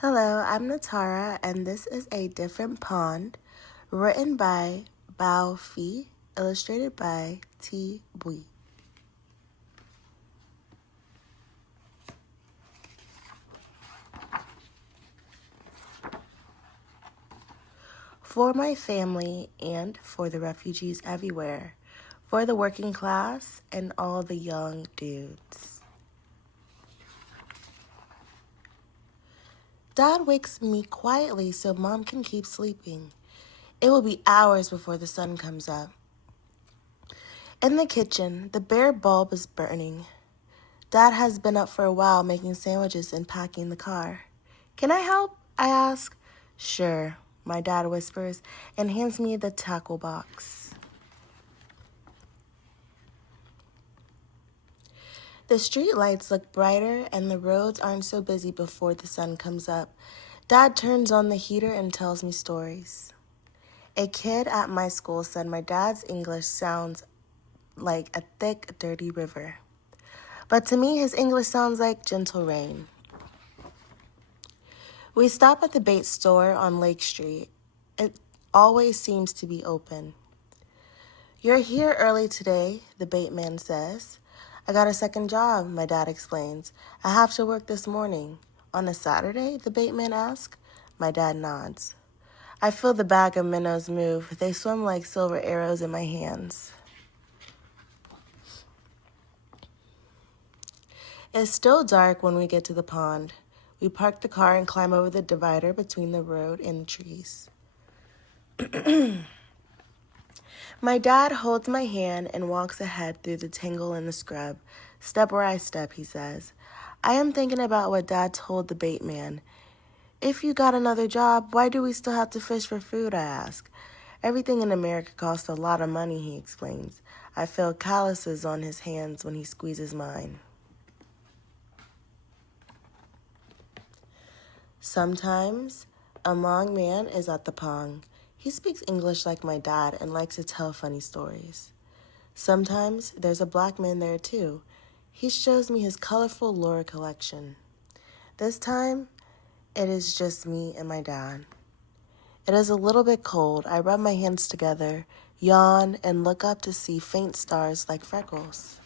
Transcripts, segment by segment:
Hello, I'm Natara, and this is A Different Pond, written by Bao Phi, illustrated by Thi Bui. For my family and for the refugees everywhere, for the working class and all the young dudes. Dad wakes me quietly so Mom can keep sleeping. It will be hours before the sun comes up. In the kitchen, the bare bulb is burning. Dad has been up for a while making sandwiches and packing the car. Can I help? I ask. Sure, my dad whispers and hands me the tackle box. The street lights look brighter and the roads aren't so busy before the sun comes up. Dad turns on the heater and tells me stories. A kid at my school said my dad's English sounds like a thick, dirty river. But to me, his English sounds like gentle rain. We stop at the bait store on Lake Street. It always seems to be open. You're here early today, the bait man says. I got a second job, my dad explains. I have to work this morning. On a Saturday, the bait man asks. My dad nods. I feel the bag of minnows move. They swim like silver arrows in my hands. It's still dark when we get to the pond. We park the car and climb over the divider between the road and the trees. My dad holds my hand and walks ahead through the tangle in the scrub. Step where I step, he says. I am thinking about what Dad told the bait man. If you got another job, why do we still have to fish for food, I ask. Everything in America costs a lot of money, he explains. I feel calluses on his hands when he squeezes mine. Sometimes, a Hmong man is at the pond. He speaks English like my dad and likes to tell funny stories. Sometimes there's a black man there too. He shows me his colorful lure collection. This time, it is just me and my dad. It is a little bit cold. I rub my hands together, yawn, and look up to see faint stars like freckles.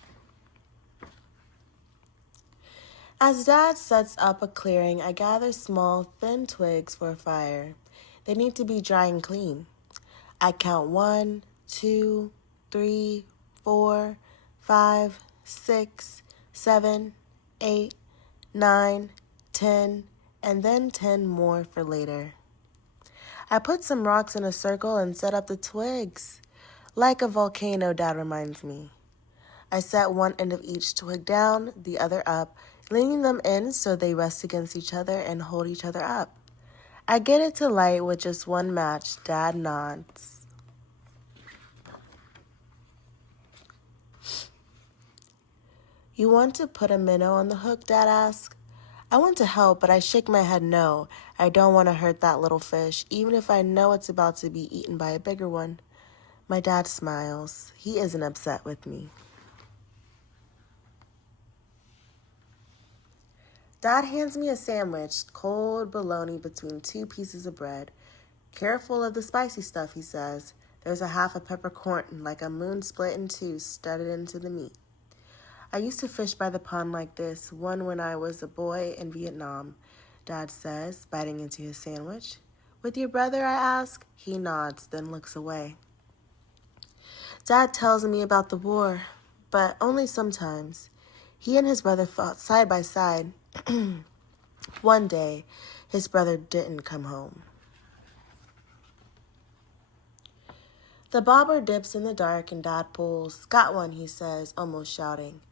As Dad sets up a clearing, I gather small, thin twigs for a fire. They need to be dry and clean. I count 1, 2, 3, 4, 5, 6, 7, 8, 9, 10, and then 10 more for later. I put some rocks in a circle and set up the twigs. Like a volcano, Dad reminds me. I set one end of each twig down, the other up, leaning them in so they rest against each other and hold each other up. I get it to light with just one match. Dad nods. You want to put a minnow on the hook, Dad asks. I want to help, but I shake my head no. I don't want to hurt that little fish, even if I know it's about to be eaten by a bigger one. My dad smiles. He isn't upset with me. Dad hands me a sandwich, cold bologna between 2 pieces of bread. Careful of the spicy stuff, he says. There's a half a peppercorn like a moon split in 2 studded into the meat. I used to fish by the pond like this, one when I was a boy in Vietnam, Dad says, biting into his sandwich. With your brother, I ask. He nods, then looks away. Dad tells me about the war, but only sometimes. He and his brother fought side by side. One day, his brother didn't come home. The bobber dips in the dark and Dad pulls. Got one, he says, almost shouting.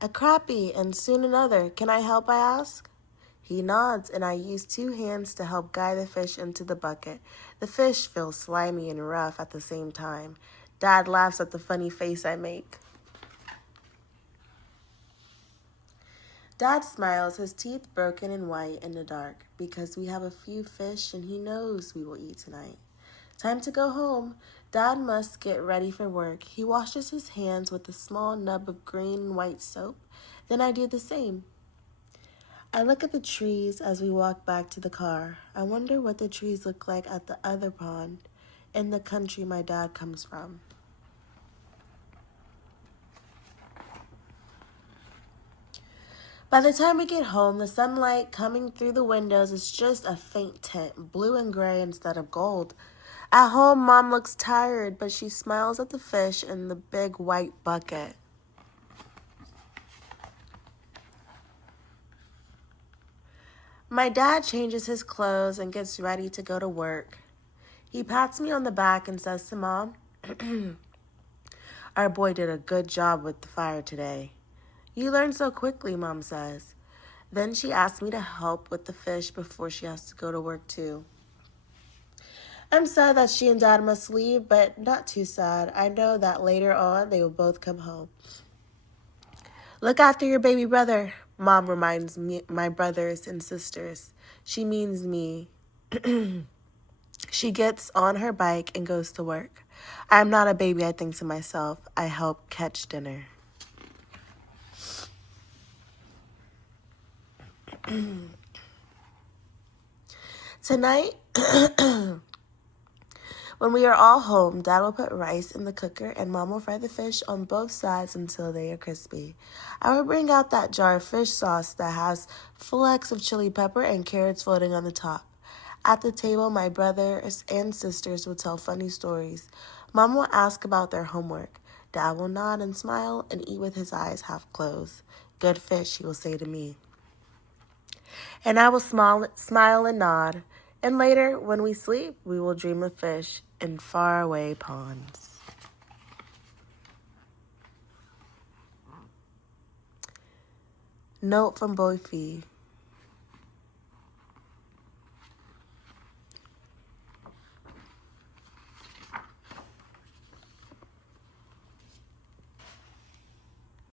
A crappie and soon another. Can I help, I ask? He nods and I use 2 hands to help guide the fish into the bucket. The fish feels slimy and rough at the same time. Dad laughs at the funny face I make. Dad smiles, his teeth broken and white in the dark, because we have a few fish and he knows we will eat tonight. Time to go home. Dad must get ready for work. He washes his hands with a small nub of green and white soap. Then I do the same. I look at the trees as we walk back to the car. I wonder what the trees look like at the other pond in the country my dad comes from. By the time we get home, the sunlight coming through the windows is just a faint tint, blue and gray instead of gold. At home, Mom looks tired, but she smiles at the fish in the big white bucket. My dad changes his clothes and gets ready to go to work. He pats me on the back and says to Mom, "Our boy did a good job with the fire today." "You learn so quickly," Mom says. Then she asks me to help with the fish before she has to go to work too. I'm sad that she and Dad must leave, but not too sad. I know that later on they will both come home. "Look after your baby brother," Mom reminds me, my brothers and sisters. She means me. She gets on her bike and goes to work. I'm not a baby, I think to myself. I help catch dinner. Tonight, when we are all home, Dad will put rice in the cooker and Mom will fry the fish on both sides until they are crispy. I will bring out that jar of fish sauce that has flecks of chili pepper and carrots floating on the top. At the table, my brothers and sisters will tell funny stories. Mom will ask about their homework. Dad will nod and smile and eat with his eyes half closed. "Good fish," he will say to me. And I will smile and nod. And later, when we sleep, we will dream of fish in faraway ponds. Note from Bao Phi.